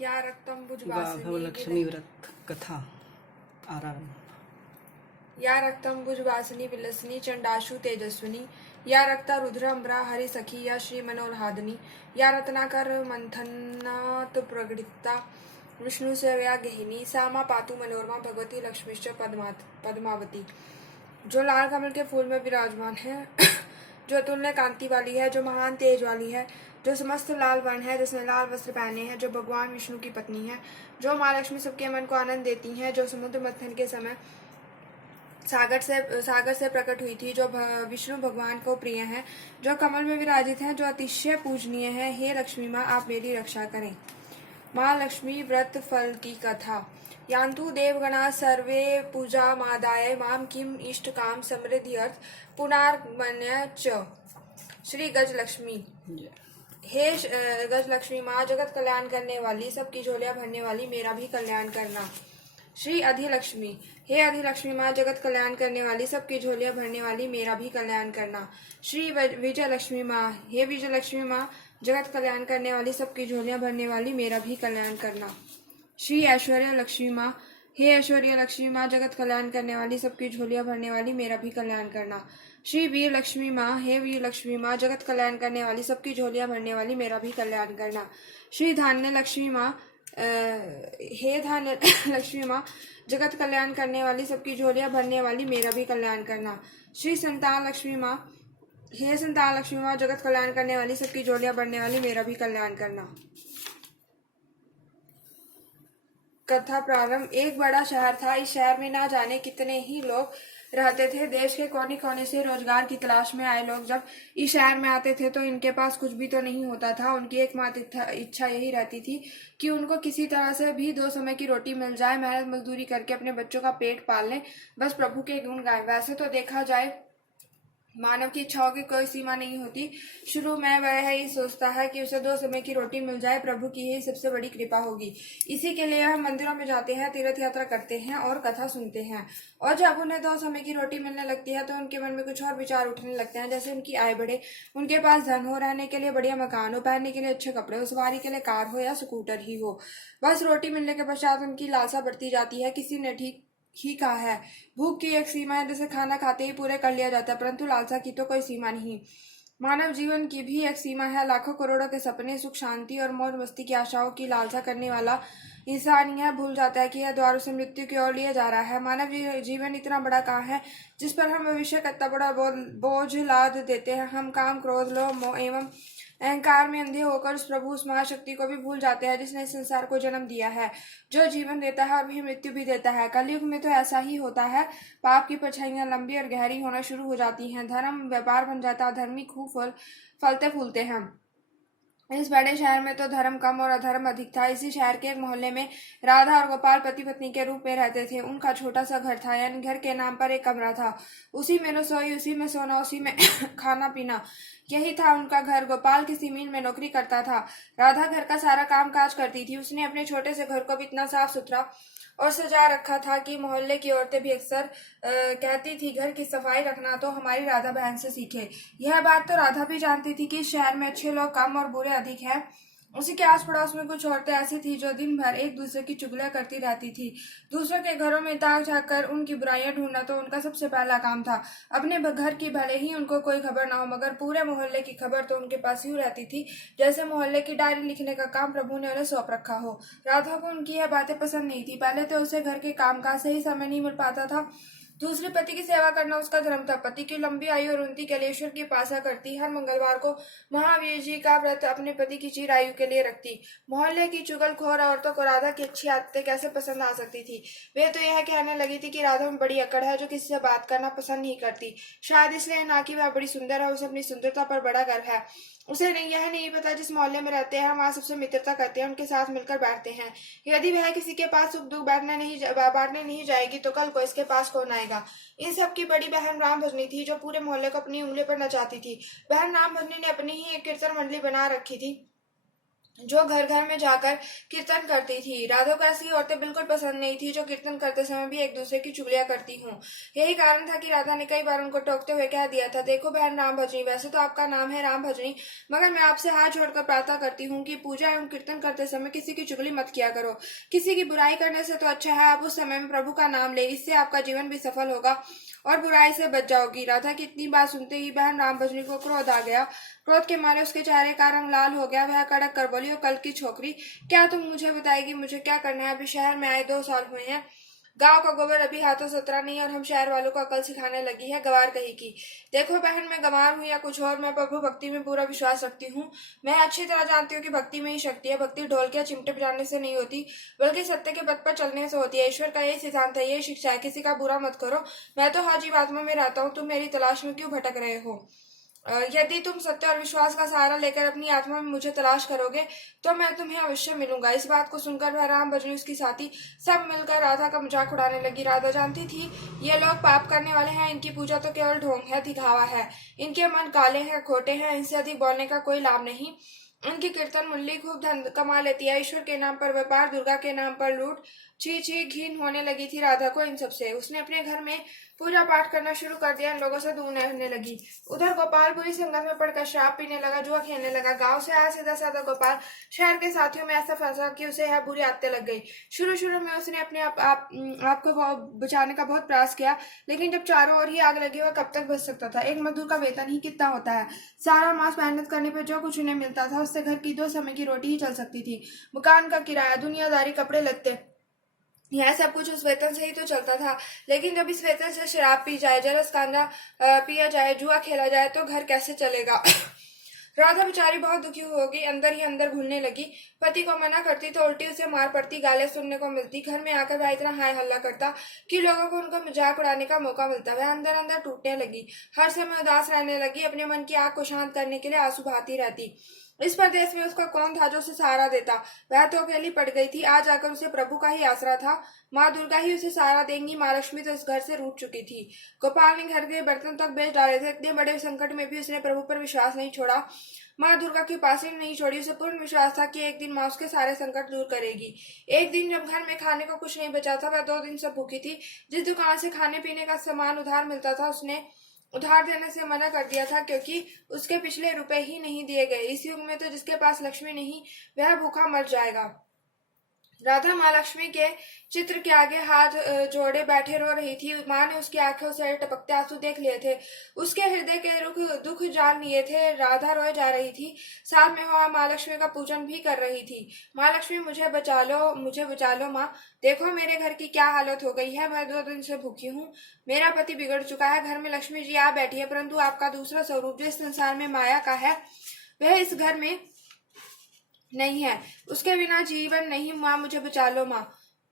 या रक्तम्बुजवासिनी वाघवलक्ष्मी व्रत कथा आरंभ। या रक्तम्बुजवासिनी विलसिनी चंडाशु तेजस्विनी या रक्ता रुद्रम्बरा हरि सखी या श्री मनोल्हादिनी या रत्नाकर मंथनात् प्रगटिता विष्णु से या गहिनी सा मा पातु मनोरमा भगवती लक्ष्मीश्च पद्मावती। जो लाल कमल के फूल में विराजमान है, जो अतुल्य कांति वाली है, जो महान तेज वाली है, जो समस्त लाल वर्ण है, जिसने लाल वस्त्र पहने हैं, जो भगवान विष्णु की पत्नी है, जो माँ लक्ष्मी सबके मन को आनंद देती हैं, जो समुद्र मंथन के समय सागर से प्रकट हुई थी, जो विष्णु भगवान को प्रिय है, जो कमल में विराजित हैं, जो अतिशय पूजनीय है। हे लक्ष्मी माँ, आप मेरी रक्षा करें। माँ लक्ष्मी व्रत फल की कथा। यान्तु देवगणा सर्वे पूजा मादाय माम किम इष्ट काम समृद्धि अर्थ पुनर्मन्य च। श्री गज लक्ष्मी। हे गज लक्ष्मी माँ, जगत कल्याण करने वाली, सबकी झोलियां भरने वाली, मेरा भी कल्याण करना। श्री अधिलक्ष्मी। हे अधिलक्ष्मी माँ, जगत कल्याण करने वाली, सबकी झोलियां भरने वाली, मेरा भी कल्याण करना। श्री विजय लक्ष्मी माँ। हे विजय लक्ष्मी माँ, जगत कल्याण करने वाली, सबकी झोलियां भरने वाली, मेरा भी कल्याण करना। श्री ऐश्वर्य लक्ष्मी माँ। हे ऐश्वर्य लक्ष्मी माँ, जगत कल्याण करने वाली, सबकी झोलियां भरने वाली, मेरा भी कल्याण करना। श्री वीर लक्ष्मी माँ। हे वीर लक्ष्मी माँ, जगत कल्याण करने वाली, सबकी झोलियां भरने वाली, मेरा भी कल्याण करना। श्री धान्य लक्ष्मी माँ। हे धान्य लक्ष्मी माँ, जगत कल्याण करने वाली, सबकी झोलियां भरने वाली, मेरा भी कल्याण करना। श्री संतान लक्ष्मी माँ। हे संतान लक्ष्मी माँ, जगत कल्याण करने वाली, सबकी झोलियां भरने वाली, मेरा भी कल्याण करना। कथा प्रारंभ। एक बड़ा शहर था। इस शहर में ना जाने कितने ही लोग रहते थे। देश के कोने कोने से रोजगार की तलाश में आए लोग जब इस शहर में आते थे तो इनके पास कुछ भी तो नहीं होता था। उनकी एकमात्र इच्छा यही रहती थी कि उनको किसी तरह से भी 2 समय की रोटी मिल जाए, मेहनत मजदूरी करके अपने बच्चों का पेट पाल लें, बस प्रभु के गुण गाएं। वैसे तो देखा जाए मानव की इच्छाओं की कोई सीमा नहीं होती। शुरू में वह ही सोचता है कि उसे 2 समय की रोटी मिल जाए, प्रभु की यही सबसे बड़ी कृपा होगी। इसी के लिए हम मंदिरों में जाते हैं, तीर्थ यात्रा करते हैं और कथा सुनते हैं। और जब उन्हें 2 समय की रोटी मिलने लगती है तो उनके मन में कुछ और विचार उठने लगते हैं, जैसे उनकी आय बढ़े, उनके पास धन हो, रहने के लिए बढ़िया मकान हो, पहनने के लिए अच्छे कपड़े हो, सवारी के लिए कार हो या स्कूटर ही हो। बस रोटी मिलने के पश्चात उनकी लालसा बढ़ती जाती है। किसी ने ठीक ही कहा है, भूख की एक सीमा है जिसे खाना खाते ही पूरे कर लिया जाता है, परंतु लालसा की तो कोई सीमा नहीं। मानव जीवन की भी एक सीमा है। लाखों करोड़ों के सपने, सुख शांति और मौज मस्ती की आशाओं की लालसा करने वाला इंसान यह भूल जाता है कि यह द्वारों से मृत्यु की ओर लिए जा रहा है। मानव जीवन इतना बड़ा कहाँ है जिस पर हम भविष्य का इतना बड़ा बोझ लाद देते हैं। हम काम, क्रोध, लोभ, मोह एवं अहंकार में अंधे होकर उस प्रभु, उस महाशक्ति को भी भूल जाते हैं जिसने इस संसार को जन्म दिया है, जो जीवन देता है और भी मृत्यु भी देता है। कलयुग में तो ऐसा ही होता है। पाप की परछाइयां लंबी और गहरी होना शुरू हो जाती हैं। धर्म व्यापार बन जाता है। धर्मी खूब फलते फूलते हैं। इस बड़े शहर में तो धर्म कम और अधर्म अधिक था। इसी शहर के एक मोहल्ले में राधा और गोपाल पति पत्नी के रूप में रहते थे। उनका छोटा सा घर था, यानी घर के नाम पर एक कमरा था। उसी में रसोई, उसी में सोना, उसी में खाना पीना, यही था उनका घर। गोपाल किसी मिल में नौकरी करता था। राधा घर का सारा काम काज करती थी। उसने अपने छोटे से घर को भी इतना साफ सुथरा और सजा रखा था कि मोहल्ले की औरतें भी अक्सर कहती थी, घर की सफाई रखना तो हमारी राधा बहन से सीखे। यह बात तो राधा भी जानती थी कि शहर में अच्छे लोग कम और बुरे अधिक हैं। उसी के आस पड़ोस में कुछ औरतें ऐसी थी जो दिन भर एक दूसरे की चुगलियां करती रहती थी। दूसरों के घरों में ताक झाँक कर उनकी बुराइयां ढूंढना तो उनका सबसे पहला काम था। अपने घर की भले ही उनको कोई खबर ना हो, मगर पूरे मोहल्ले की खबर तो उनके पास यूं रहती थी जैसे मोहल्ले की डायरी लिखने का काम प्रभु ने उन्हें सौंप रखा हो। राधा को उनकी यह बातें पसंद नहीं थी। पहले तो उसे घर के कामकाज से ही समय नहीं मिल पाता था। दूसरे पति की सेवा करना उसका धर्म था। पति की लंबी आयु और उन्नति के लिए ईश्वर की उपासना करती। हर मंगलवार को महावीर जी का व्रत अपने पति की चिर आयु के लिए रखती। मोहल्ले की चुगलखोर औरतों को राधा की अच्छी आदतें कैसे पसंद आ सकती थी। वे तो यह कहने लगी थी कि राधा में बड़ी अकड़ है, जो किसी से बात करना पसंद नहीं करती। शायद इसलिए ना कि वह बड़ी सुंदर है, उसे अपनी सुंदरता पर बड़ा गर्व है। उसे यह नहीं पता जिस मोहल्ले में रहते हैं वहां सबसे मित्रता करते हैं, उनके साथ मिलकर बैठते हैं। यदि वह किसी के पास सुख दुख बांटने नहीं जाएगी तो कल को इसके पास कौन आएगा। इन सब की बड़ी बहन राम भजनी थी, जो पूरे मोहल्ले को अपनी उंगली पर नचाती थी। बहन राम भजनी ने अपनी ही एक कीर्तन मंडली बना रखी थी। जो घर घर में जाकर कीर्तन करती थी। राधा को ऐसी औरतें बिल्कुल पसंद नहीं थी जो कीर्तन करते समय भी एक दूसरे की चुगलियां करती हों। यही कारण था कि राधा ने कई बार उनको टोकते हुए कह दिया था, देखो बहन राम भजनी, वैसे तो आपका नाम है राम भजनी, मगर मैं आपसे हाथ जोड़कर प्रार्थना करती हूँ कि पूजा एवं कीर्तन करते समय किसी की चुगली मत किया करो। किसी की बुराई करने से तो अच्छा है आप उस समय में प्रभु का नाम ले, इससे आपका जीवन भी सफल होगा और बुराई से बच जाओगी। राधा की इतनी बात सुनते ही बहन राम भजनी को क्रोध आ गया। क्रोध के मारे उसके चेहरे का रंग लाल हो गया। वह कड़क कर बोली, ओ कल की छोकरी, क्या तुम मुझे बताएगी मुझे क्या करना है? अभी शहर में आए 2 साल हुए हैं, गांव का गोबर अभी हाथों से उतरा नहीं और हम शहर वालों को अकल सिखाने लगी है। गवार कही की, देखो बहन, मैं गंवार हूँ या कुछ और, मैं प्रभु भक्ति में पूरा विश्वास रखती हूँ। मैं अच्छी तरह जानती हूँ कि भक्ति में ही शक्ति है। भक्ति ढोल के चिमटे बजाने से नहीं होती, बल्कि सत्य के पथ पर चलने से होती है। ईश्वर का यही सिद्धांत है, यही शिक्षा है, किसी का बुरा मत करो। मैं तो हाजीव आत्मा में रहता हूँ, तुम मेरी तलाश में क्यों भटक रहे हो? यदि तुम सत्य और विश्वास का सहारा लेकर अपनी आत्मा में मुझे तलाश करोगे तो मैं तुम्हें अवश्य मिलूंगा। इस बात को सुनकर वह राम भजनी उसकी साथी सब मिलकर राधा का मजाक उड़ाने लगी। राधा जानती थी ये लोग पाप करने वाले हैं, इनकी पूजा तो केवल ढोंग है, दिखावा है। इनके मन काले हैं, खोटे हैं, इनसे अधिक बोलने का कोई लाभ नहीं। उनकी कीर्तन मुरली खूब धन कमा लेती है, ईश्वर के नाम पर व्यापार, दुर्गा के नाम पर लूट। छी छी, घिन होने लगी थी राधा को इन सबसे। उसने अपने घर में पूजा पाठ करना शुरू कर दिया, इन लोगों से दूर रहने लगी। उधर गोपाल बुरी संगत में पड़कर शराब पीने लगा, जुआ खेलने लगा। गांव से आया सीधा साधा गोपाल शहर के साथियों में ऐसा फंसा कि उसे यह बुरी आदतें लग गई। शुरू शुरू में उसने अपने आप को बचाने का बहुत प्रयास किया, लेकिन जब चारों ओर ही आग लगी वह कब तक बच सकता था? एक मजदूर का वेतन ही कितना होता है? सारा मास मेहनत करने पर जो कुछ उन्हें मिलता था उससे घर की 2 समय की रोटी ही चल सकती थी। मकान का किराया, दुनियादारी, कपड़े लत्ते, यह सब कुछ उस वेतन से ही तो चलता था। लेकिन जब इस वेतन से शराब पी जाए, जरस गांजा पिया जाए, जुआ खेला जाए तो घर कैसे चलेगा? राधा बेचारी बहुत दुखी होगी, अंदर ही अंदर घुलने लगी। पति को मना करती तो उल्टी उसे मार पड़ती, गालें सुनने को मिलती। घर में आकर वह इतना हाय हल्ला करता कि लोगों को उनका मजाक उड़ाने का मौका मिलता। वह अंदर अंदर टूटने लगी, हर समय उदास रहने लगी, अपने मन की आग को शांत करने के लिए आंसू बहाती रहती। इस प्रदेश में उसका कौन था जो उसे सहारा देता? वह तो अकेली पड़ गई थी। आज आकर उसे प्रभु का ही आसरा था। माँ दुर्गा ही उसे सहारा देंगी। माँ लक्ष्मी तो इस घर से रूठ चुकी थी। गोपाल ने घर के बर्तन तक बेच डाले थे। इतने बड़े संकट में भी उसने प्रभु पर विश्वास नहीं छोड़ा, माँ दुर्गा की उपासना नहीं छोड़ी। उसे पूर्ण विश्वास था कि एक दिन माँ उसके सारे संकट दूर करेगी। एक दिन जब घर में खाने को कुछ नहीं बचा था, वह 2 दिन से भूखी थी। जिस दुकान से खाने पीने का सामान उधार मिलता था उसने उधार देने से मना कर दिया था, क्योंकि उसके पिछले रुपए ही नहीं दिए गए। इस युग में तो जिसके पास लक्ष्मी नहीं वह भूखा मर जाएगा। राधा माँ लक्ष्मी के चित्र के आगे हाथ जोड़े बैठे रो रही थी। माँ ने उसकी आंखों से टपकते आंसू देख लिए थे, उसके हृदय के दुख जान लिए थे। राधा रोए जा रही थी, साथ में वह माँ लक्ष्मी का पूजन भी कर रही थी। माँ लक्ष्मी, मुझे बचा लो, मुझे बचा लो माँ। देखो मेरे घर की क्या हालत हो गई है, मैं 2 दिन से भूखी हूँ। मेरा पति बिगड़ चुका है। घर में लक्ष्मी जी आ बैठी है, परंतु आपका दूसरा स्वरूप जो इस संसार में माया का है वह इस घर में नहीं है। उसके बिना जीवन नहीं। माँ मुझे बचा लो माँ,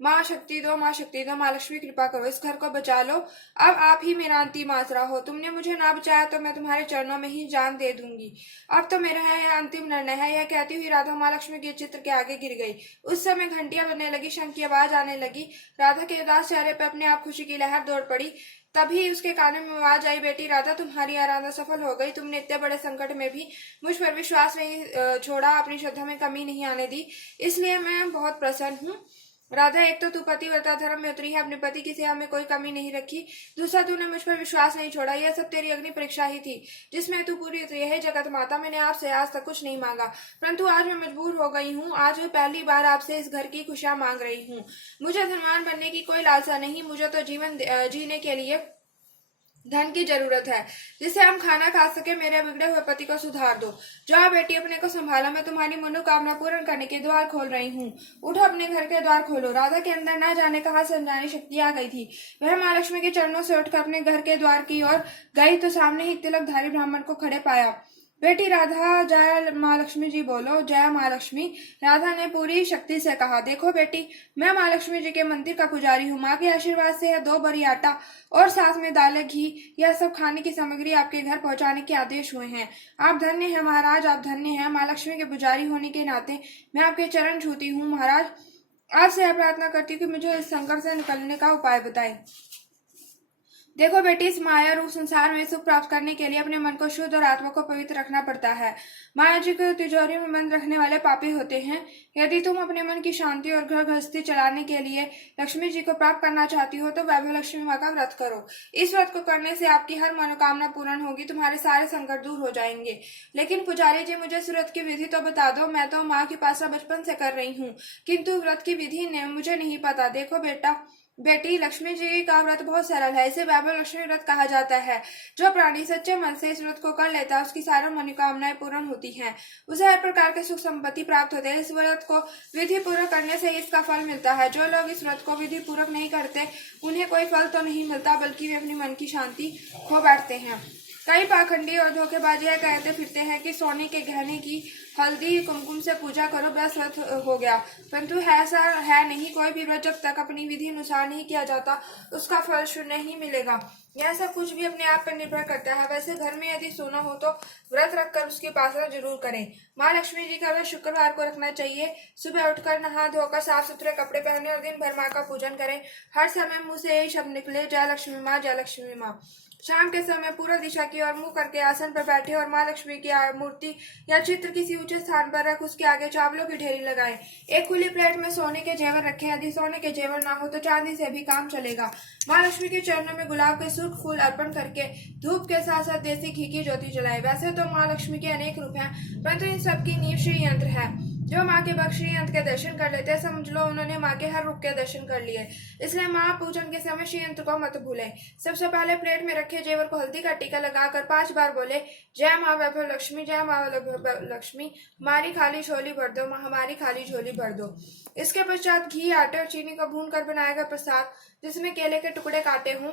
माँ शक्ति दो, माँ शक्ति दो, माँ लक्ष्मी कृपा करो, इस घर को बचा लो। अब आप ही मेरा अंतिम आसरा हो। तुमने मुझे ना बचाया तो मैं तुम्हारे चरणों में ही जान दे दूंगी। अब तो मेरा है यह अंतिम निर्णय है। यह कहती हुई राधा माँ लक्ष्मी के चित्र के आगे गिर गई। उस समय घंटियां बजने लगी, शंख की आवाज आने लगी। राधा के उदास चेहरे पर अपने आप खुशी की लहर दौड़ पड़ी। तभी उसके कानों में आवाज आई, बेटी राधा, तुम्हारी आराधना सफल हो गई। तुमने इतने बड़े संकट में भी मुझ पर विश्वास नहीं छोड़ा, अपनी श्रद्धा में कमी नहीं आने दी, इसलिए मैं बहुत प्रसन्न हूँ। राधा, एक तो तू पतिव्रता धर्म में उतरी है, अपने पति की सेवा में कोई कमी नहीं रखी। दूसरा, तूने मुझ पर विश्वास नहीं छोड़ा। यह सब तेरी अग्नि परीक्षा ही थी जिसमें तू पूरी उतरी है। जगत माता, मैंने आपसे आज तक कुछ नहीं मांगा, परंतु आज मैं मजबूर हो गई हूँ। आज मैं पहली बार आपसे इस घर की खुशियां मांग रही हूँ। मुझे धनवान बनने की कोई लालसा नहीं, मुझे तो जीवन जीने के लिए धन की जरूरत है, जिससे हम खाना खा सके। मेरे बिगड़े हुए पति को सुधार दो। जाओ बेटी, अपने को संभालो, मैं तुम्हारी मनोकामना पूर्ण करने के द्वार खोल रही हूँ। उठो, अपने घर के द्वार खोलो। राधा के अंदर न जाने कहाँ समझाने शक्ति आ गई थी। वह माँ लक्ष्मी के चरणों से उठकर अपने घर के द्वार की ओर गई तो सामने ही तिलकधारी ब्राह्मण को खड़े पाया। बेटी राधा, जय माँ लक्ष्मी जी बोलो, जय माँ लक्ष्मी। राधा ने पूरी शक्ति से कहा, देखो बेटी, मैं माँ लक्ष्मी जी के मंदिर का पुजारी हूँ। माँ के आशीर्वाद से यह 2 बरी आटा और साथ में दालें, घी, यह सब खाने की सामग्री आपके घर पहुंचाने के आदेश हुए हैं। आप धन्य हैं महाराज, आप धन्य हैं। माँ लक्ष्मी के पुजारी होने के नाते मैं आपके चरण छूती हूँ महाराज। आपसे यह प्रार्थना करती हूँ कि मुझे इस संकट से निकलने का उपाय बताएं। देखो बेटी, इस माया रूप संसार में सुख प्राप्त करने के लिए अपने मन को शुद्ध और आत्मा को पवित्र रखना पड़ता है। माया जी को तिजोरी में बंद रखने वाले पापी होते हैं। यदि तुम अपने मन की शांति और घर गृहस्थी चलाने के लिए लक्ष्मी जी को प्राप्त करना चाहती हो तो वैभव लक्ष्मी माँ का व्रत करो। इस व्रत को करने से आपकी हर मनोकामना पूर्ण होगी, तुम्हारे सारे संकट दूर हो जाएंगे। लेकिन पुजारी जी, मुझे इस व्रत की विधि तो बता दो। मैं तो माँ की उपासना बचपन से कर रही हूँ, किंतु व्रत की विधि ने मुझे नहीं पता। देखो बेटी, लक्ष्मी जी का व्रत बहुत सरल है। इसे वैभव लक्ष्मी व्रत कहा जाता है। जो प्राणी सच्चे मन से इस व्रत को कर लेता है उसकी सारी मनोकामनाएं पूर्ण होती हैं, उसे हर प्रकार के सुख संपत्ति प्राप्त होते हैं। इस व्रत को विधि पूर्वक करने से इसका फल मिलता है। जो लोग इस व्रत को विधि पूर्वक नहीं करते उन्हें कोई फल तो नहीं मिलता, बल्कि वे अपनी मन की शांति खो बैठते हैं। कई पाखंडी और धोखेबाज यह कहते फिरते हैं कि सोने के गहने की हल्दी कुमकुम से पूजा करो बस व्रत हो गया, परंतु ऐसा है नहीं। कोई भी व्रत जब तक अपनी विधि अनुसार नहीं किया जाता उसका फल शून्य ही मिलेगा। यह सब कुछ भी अपने आप पर निर्भर करता है। वैसे घर में यदि सोना हो तो व्रत रखकर उसकी उपासना जरूर करें। माँ लक्ष्मी जी का व्रत शुक्रवार को रखना चाहिए। सुबह उठकर नहा धोकर साफ सुथरे कपड़े पहने और दिन भर माँ का पूजन करें। हर समय मुंह से यही शब्द निकले, जय लक्ष्मी माँ, जय लक्ष्मी माँ। शाम के समय पूर्व दिशा की ओर मुंह करके आसन पर बैठे और माँ लक्ष्मी की मूर्ति या चित्र किसी ऊंचे स्थान पर रख उसके आगे चावलों की ढेरी लगाएं। एक खुली प्लेट में सोने के जेवर रखें। यदि सोने के जेवर ना हो तो चांदी से भी काम चलेगा। माँ लक्ष्मी के चरणों में गुलाब के सुर्ख फूल अर्पण करके धूप के साथ साथ देसी घी की ज्योति जलाए। वैसे तो माँ लक्ष्मी के अनेक रूप हैं, परंतु इन सब की नींव श्री यंत्र है। जो माँ के भक्त श्री यंत्र के दर्शन कर लेते हैं, समझ लो उन्होंने माँ के हर रूप के दर्शन कर लिए। इसलिए माँ पूजन के समय श्री यंत्र को मत भूलें। सबसे पहले प्लेट में रखे जेवर को हल्दी का टीका लगाकर 5 बार बोले, जय माँ वैभव लक्ष्मी, जय माँ वैभव लक्ष्मी, हमारी खाली झोली भर दो, हमारी खाली झोली भर दो। इसके पश्चात घी, आटे और चीनी को भून कर बनाया गया प्रसाद, जिसमें केले के टुकड़े काटे हों,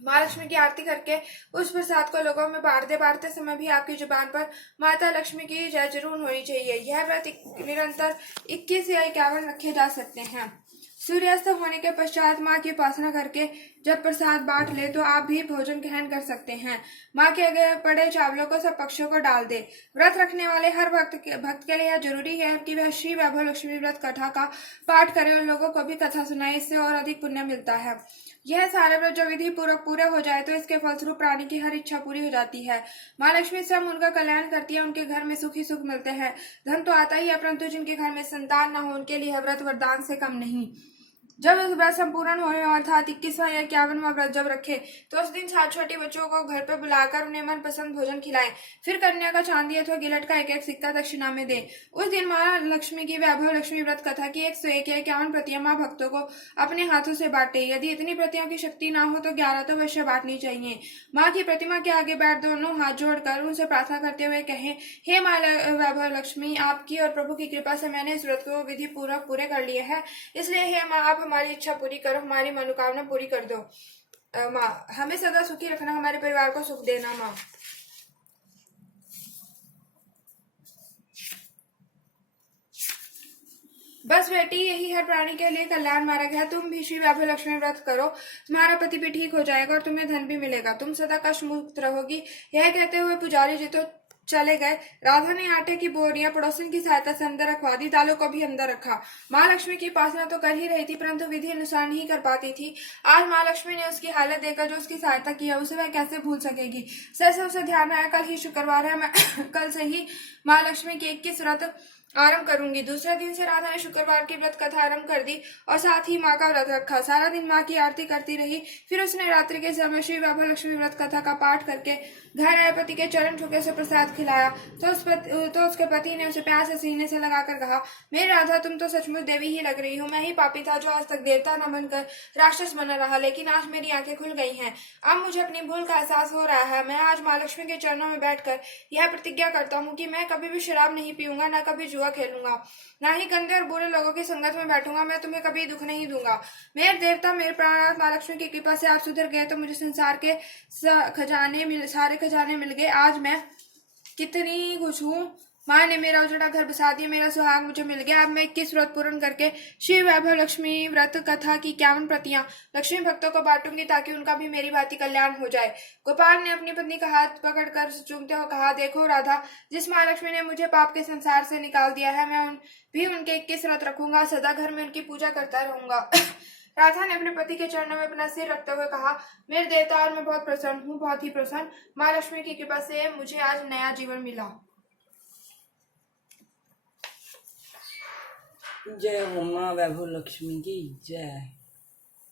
माँ लक्ष्मी की आरती करके उस प्रसाद को लोगों में बांटते समय भी आपकी जुबान पर माता लक्ष्मी की जय जरूर होनी चाहिए। यह व्रत निरंतर 21 या 51 रखे जा सकते हैं। सूर्यास्त होने के पश्चात माँ की उपासना करके जब प्रसाद बांट ले तो आप भी भोजन ग्रहण कर सकते हैं। माँ के आगे पड़े चावलों को सब पक्षियों को डाल दे। व्रत रखने वाले हर भक्त के लिए यह जरूरी है कि वह श्री वैभव लक्ष्मी व्रत कथा का पाठ करे और लोगों को भी कथा सुनाए। इससे और अधिक पुण्य मिलता है। यह सारे व्रत जो विधि पूर्वक पूरे हो जाए तो इसके फलस्वरूप प्राणी की हर इच्छा पूरी हो जाती है। माँ लक्ष्मी स्वयं उनका कल्याण करती है। उनके घर में सुख ही सुख मिलते हैं। धन तो आता ही है, परंतु जिनके घर में संतान न हो उनके लिए व्रत वरदान से कम नहीं। जब इस व्रत संपूर्ण होने अर्थात 21वां या 51वां व्रत जब रखे तो उस दिन 7 छोटे बच्चों को घर पर बुलाकर उन्हें मनपसंद भोजन खिलाएं। फिर कन्या का चांदी अथवा गिलट का 1-1 सिक्का दक्षिणा में दे। उस दिन माँ लक्ष्मी की वैभव लक्ष्मी व्रत कथा की 101 या 51 प्रतियां माँ भक्तों को अपने हाथों से बांटे। यदि इतनी प्रतियों की शक्ति ना हो तो 11 तो अवश्य बांटनी चाहिए। माँ की प्रतिमा के आगे बैठ दोनों हाथ जोड़कर उनसे प्रार्थना करते हुए कहें, हे माँ वैभव लक्ष्मी, आपकी और प्रभु की कृपा से मैंने इस व्रत को विधि पूर्वक पूरे कर लिए है, इसलिए हे माँ आप हमारी इच्छा पूरी करो, हमारी मनोकामना पूरी कर दो। माँ हमें सदा सुखी रखना, हमारे परिवार को सुख देना। माँ बस बेटी, यही हर प्राणी के लिए कल्याण मार्ग है। तुम भी श्री वैभव लक्ष्मी व्रत करो, तुम्हारा पति भी ठीक हो जाएगा और तुम्हें धन भी मिलेगा, तुम सदा कष्ट मुक्त रहोगी। यह कहते हुए पुजारी जी तो चले गए। राधा ने आटे की बोरियां पड़ोसन की सहायता से अंदर रखवा दी, दालों को भी अंदर रखा। माँ लक्ष्मी की उपासना तो कर ही रही थी, परंतु विधि अनुसार नहीं कर पाती थी। आज माँ लक्ष्मी ने उसकी हालत देखकर जो उसकी सहायता किया उसे वह कैसे भूल सकेगी। सरसों उसे ध्यान आया, कल ही शुक्रवार है, मैं कल से ही माँ लक्ष्मी की 21 व्रत आरंभ करूंगी। दूसरे दिन से राधा ने शुक्रवार की व्रत कथा आरंभ कर दी और साथ ही माँ का व्रत रखा। सारा दिन माँ की आरती करती रही। फिर उसने रात्रि के समय श्री वैभव लक्ष्मी व्रत कथा का पाठ करके घर आए पति के चरण छूके से प्रसाद खिलाया तो उसके पति ने उसे प्यार से सीने से लगाकर कहा, मेरी राधा, तुम तो सचमुच देवी ही लग रही हो। मैं ही पापी था जो आज तक देवता न बनकर राक्षस बना रहा, लेकिन आज मेरी आंखें खुल गई हैं। अब मुझे अपनी भूल का एहसास हो रहा है। मैं आज माँ लक्ष्मी के चरणों में बैठकर यह प्रतिज्ञा करता हूँ कि मैं कभी भी शराब नहीं पीऊंगा, न कभी जुआ खेलूंगा, ना ही गंदे और बुरे लोगों की संगत में बैठूंगा। मैं तुम्हें कभी दुख नहीं दूंगा। मेरे देवता, मेरे प्राणनाथ माँ लक्ष्मी की कृपा से आप सुधर गए तो मुझे संसार के सारे खजाने मिल गए। आज मैं कितनी खुश हूँ। माँ ने मेरा उजड़ा घर बसा दिया, मेरा सुहाग मुझे मिल गया। अब मैं 21 व्रत पूर्ण करके श्री वैभव लक्ष्मी व्रत कथा की 51 प्रतियां लक्ष्मी भक्तों को बांटूंगी ताकि उनका भी मेरी भांति कल्याण हो जाए। गोपाल ने अपनी पत्नी का हाथ पकड़कर चूमते हुए कहा, देखो राधा, जिस माँ लक्ष्मी ने मुझे पाप के संसार से निकाल दिया है, मैं भी उनके 21 व्रत रखूंगा, सदा घर में उनकी पूजा करता रहूंगा। राधा ने अपने पति के चरणों में अपना सिर रखते हुए कहा, मेरे देवता और मैं बहुत प्रसन्न हूँ, बहुत ही प्रसन्न। माँ लक्ष्मी की कृपा से मुझे आज नया जीवन मिला। जय हो माँ वैभव लक्ष्मी की जय।